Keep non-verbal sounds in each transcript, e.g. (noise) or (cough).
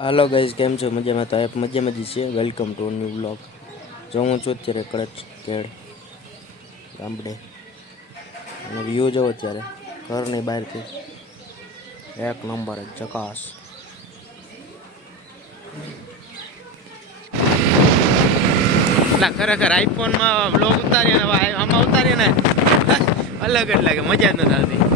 Hello guys કેમ છો? મજામાં? તો આપ મજામાં જ છે વેલકમ ટુ ન્યૂ બ્લોગ જો હું છું અત્યારે કડચ કેળ, ગામડે. અને વ્યૂ જો અત્યારે. ઘરની બહારથી. એક નંબર ચકાસ. ના, ખરેખર આઈફોનમાં બ્લોગ ઉતારીએ ને, આમાં ઉતારીએ ને, (laughs) અલગ જ લાગે, મજા જ નથી આવતી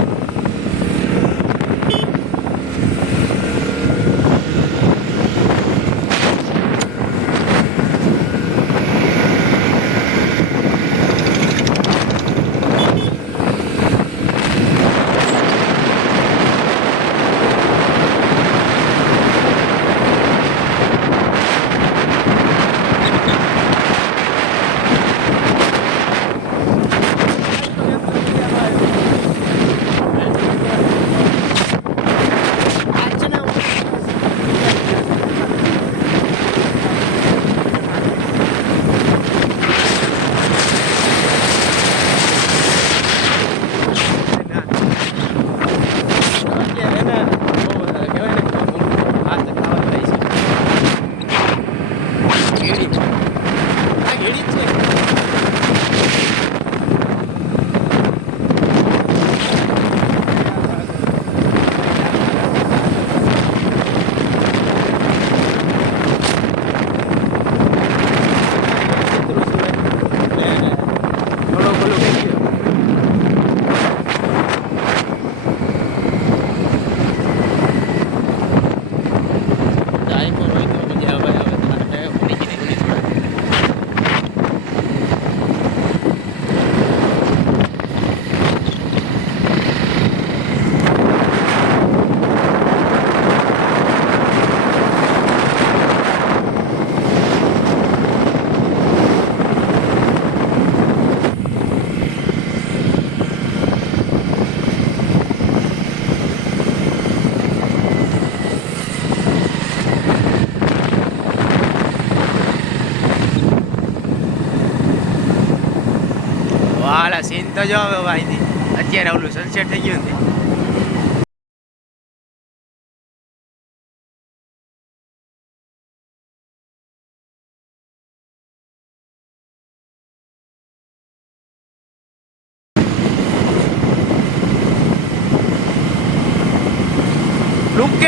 સીન તો જો ભાઈથી અત્યારે ઓલું સનસેટ થઈ ગયું ને.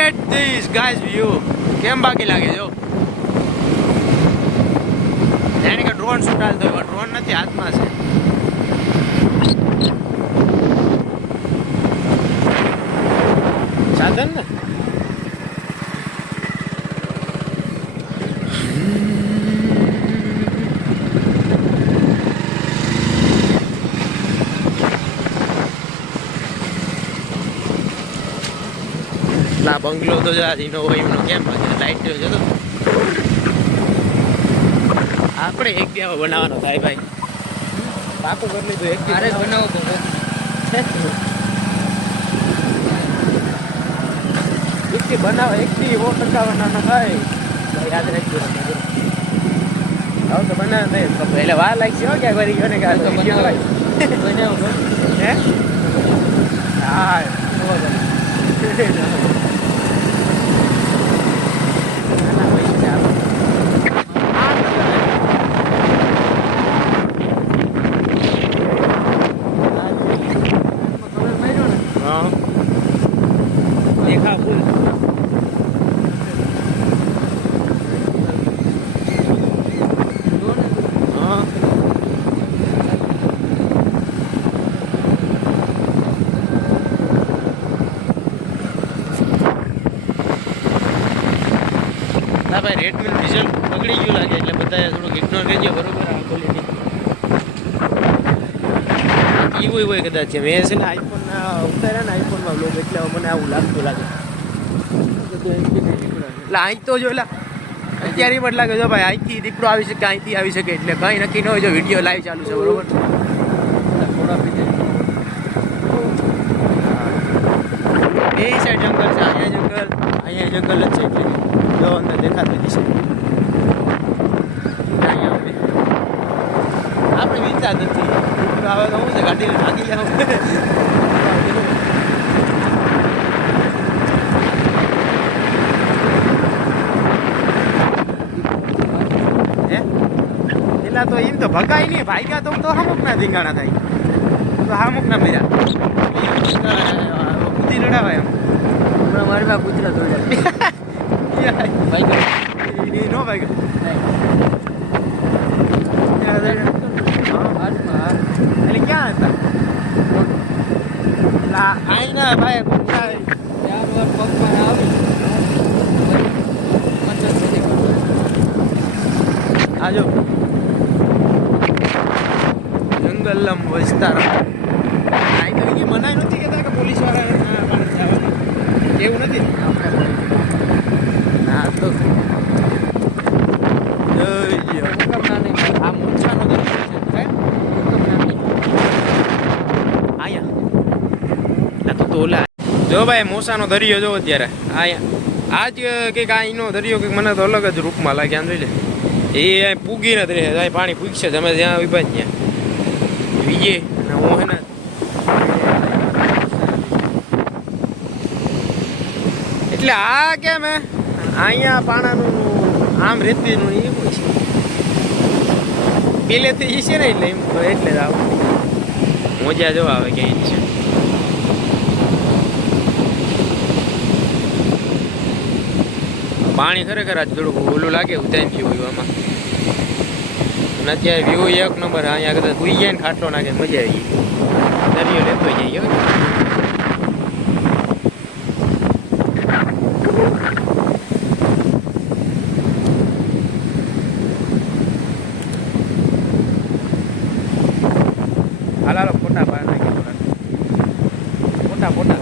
એટ ધીસ ગાઈસ વ્યૂ કેમ બાકી લાગે, જો? જાણે કે ડ્રોન શૂટ હાલતો ડ્રોન નથી, હાથમાં છે. ના બંગલો તો જો હોય એમનો કેમ લાઈટ જો તો. આપણે એક દી બનાવવાનો થાય ભાઈ. પાકું કરી લીધું એક મારે જ તો બનાવતો એક બનાવો એક દી વો ટકાવાના થાય. યાદ રાખજો હવે તો બનાવે એટલે વાર લાગશે હો ક્યાંક વળી ગયો ને કે આ તો બનાવો. બનાવો હે? હા and that way ભાઈ રેડમીનું રિઝલ્ટ બગડી ગયું લાગે એટલે બધાએ થોડુંક ઇગ્નોર કરજો, બરોબર? આ ક્વોલિટી એવું હોય કદાચ. મેં છે ને આઈફોનના ઉતાર્યા ને આઈફોનમાં બ્લોગ એટલે મને આવું લાગતું લાગે. એટલે અહીં તો જો, એટલે અત્યારે પણ લાગે, જો ભાઈ અહીંથી દીકરો આવી શકે અહીંથી આવી શકે, એટલે કંઈ નક્કી ન હોય, જો વીડિયો લાઈવ ચાલુ છે, બરોબર? એ સાઈડ જંગલ છે, અહીંયા જંગલ અહીંયા જંગલ જ છે, એટલે. જો અંદર દેખાતી જશે આપણે વિચાર નથી તો હું છે ગાડીને ભાગી જાઉં તો એમ તો ભગાય નહીં ભાગ્યા તો તો અમુક ના ધીંગાણા થાય તો અમુક ના મેરા બુદ્ધિ રડાવાય એમ હમણાં મારી કૂતરા દોડ્યા એટલે ક્યાં હતા આઈ ના ભાઈ ચાર વાર પગમાં આવી આજો જંગલમ વિસ્તાર આઈ તો કે મનાય નથી કેતા કે પોલીસવાળા એવું નથી ના તો જય હુકમના નહીં આ મૂર્છાનો દરિયો છે હે હુકમના નહીં આયા આ તો તોલા જો ભાઈ, મોસાનો દરિયો જો અત્યારે. આ આજ કંઈક આ એનો દરિયો કંઈક મને તો અલગ જ રૂપમાં લાગે આમ જોઈ લે. એ પૂગીને જ રહે, અહીં પાણી પૂગશે તમે જ્યાં વિભાજ ત્યાં. વીજે, અને હું હે એટલે આ કેમ હે? અહીંયા પાણાનું આમ રેતીનું એ હોય છે? પેલેથી છે ને એટલે એટલે જ આવું. મોજા જો આવે ક્યાંય છે. પાણી ખરેખર આજ થોડુંક ઓલું લાગે ઉતારી ગયું હોય આમાં. અને અત્યારે વ્યૂ એક નંબર અહીંયા કદાચ ભૂઈ જાય ને ખાટલો નાખે મજા આવી દરિયો લેતો જઈએ હો. હાલ હાલો ફોટા બહાર નાખીએ થોડા ફોટા ફોટા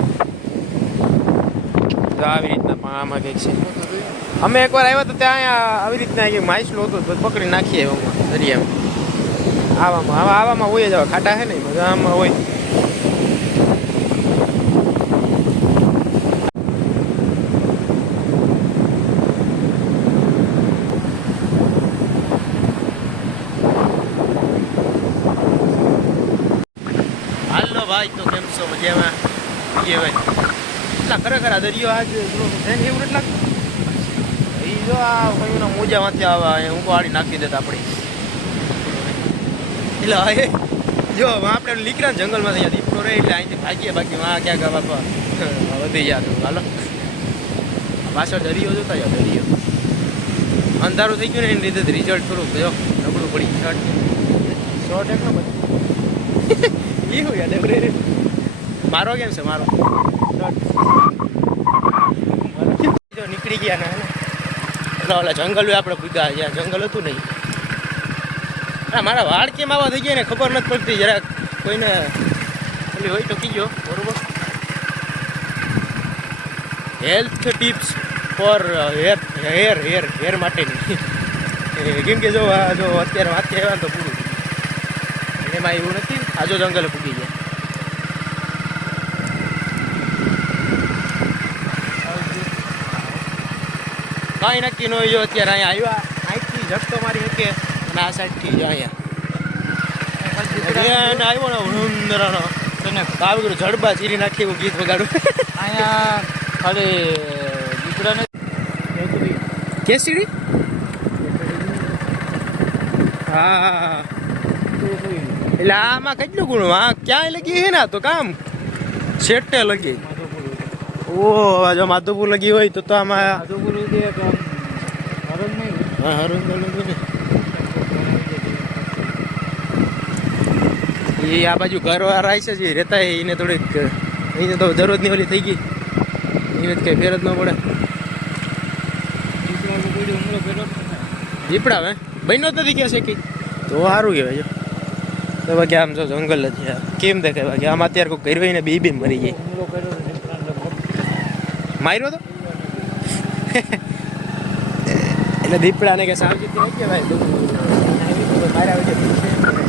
આવી રીતના પણ આમાં કંઈક છે. અમે એકવાર આવ્યા તો ત્યાં આવી રીતના માછલું હતું, તો પકડી નાખીએ એવામાં દરિયામાં. આવામાં, આવા આવામાં હોય જ ખાટા છે ને આમાં હોય. ભાઈ, તો કેમ છો? મજામાં? ભાઈ? એટલા ખરેખર આ દરિયો આજ છે એવું એટલા એ જો આ કયું મોજામાંથી આવે અહીંયા ઊંઘો આડી નાખી દેતા આપણે. એટલે હા એ જો આપણે લીકરા જંગલમાં થઈ દીપડો રહે એટલે અહીંથી ભાગીએ બાકી માં ક્યાંક બાપા વધી ગયા તો હાલો. પાછળ દરિયો જોતા જાઓ દરિયો. અંધારું થઈ ગયું ને એની લીધે રિઝલ્ટ થોડુંક ગયો નબળું પડી શર્ટ શોર્ટ એક નંબર. (laughs) ઈ હું યાદ મારો કેમ છે મારો? નીકળી ગયા ને ઓલા જંગલ આપણે પૂગ્યા જ્યાં જંગલ હતું નહીં. મારા વાળ કેમ આવા થઈ ગયા ને ખબર નથી પડતી. જરાક કોઈને ખાલી હોય તો કીજો. બરોબર health tips for hair hair hair hair માટેની. (laughs) કેમ કે જો, આ જો અત્યારે વાત કહેવા તો પૂરું એમાં એવું નથી. આજો જંગલ પૂગી ગયા. કાંઈ નક્કી ન હોય જો અત્યારે અહીંયા આવ્યા. અહીંથી ઝટકો મારી શકે. અને આ સાઈડથી જ અહીંયા. આવ્યો ને ઉંદરાનો. તને આવી ગયું જડબા ચીરી નાખી એવું ગીત વગાડું. અહીંયા ખાલી દીકરાને કેસીડી હા. એટલે આમાં કેટલું ગુણ? આ ક્યાંય લગી હે ને તો કામ? શેટે લગી. ઓ જો માધુપુર લગી હોય તો તો આમાં હા હરું એ આ બાજુ ઘરવાળા છે જે રહેતા એને થોડીક એને તો દરરોજની ઓલી થઈ ગઈ. એને કઈ ફેર જ ન પડે. દીપડા હવે બન્યો જ નથી કે શેકી તો સારું કહેવાય જો. તો બાકી આમ જો જંગલ જ છે. કેમ દેખાય? બાકી આમ અત્યારે કોઈ કરવાઈ ને બી બી મરી જાય માર્યો તો? એટલે દીપડાને કે સાવચેતી રાખીએ ભાઈ માર્યા વગર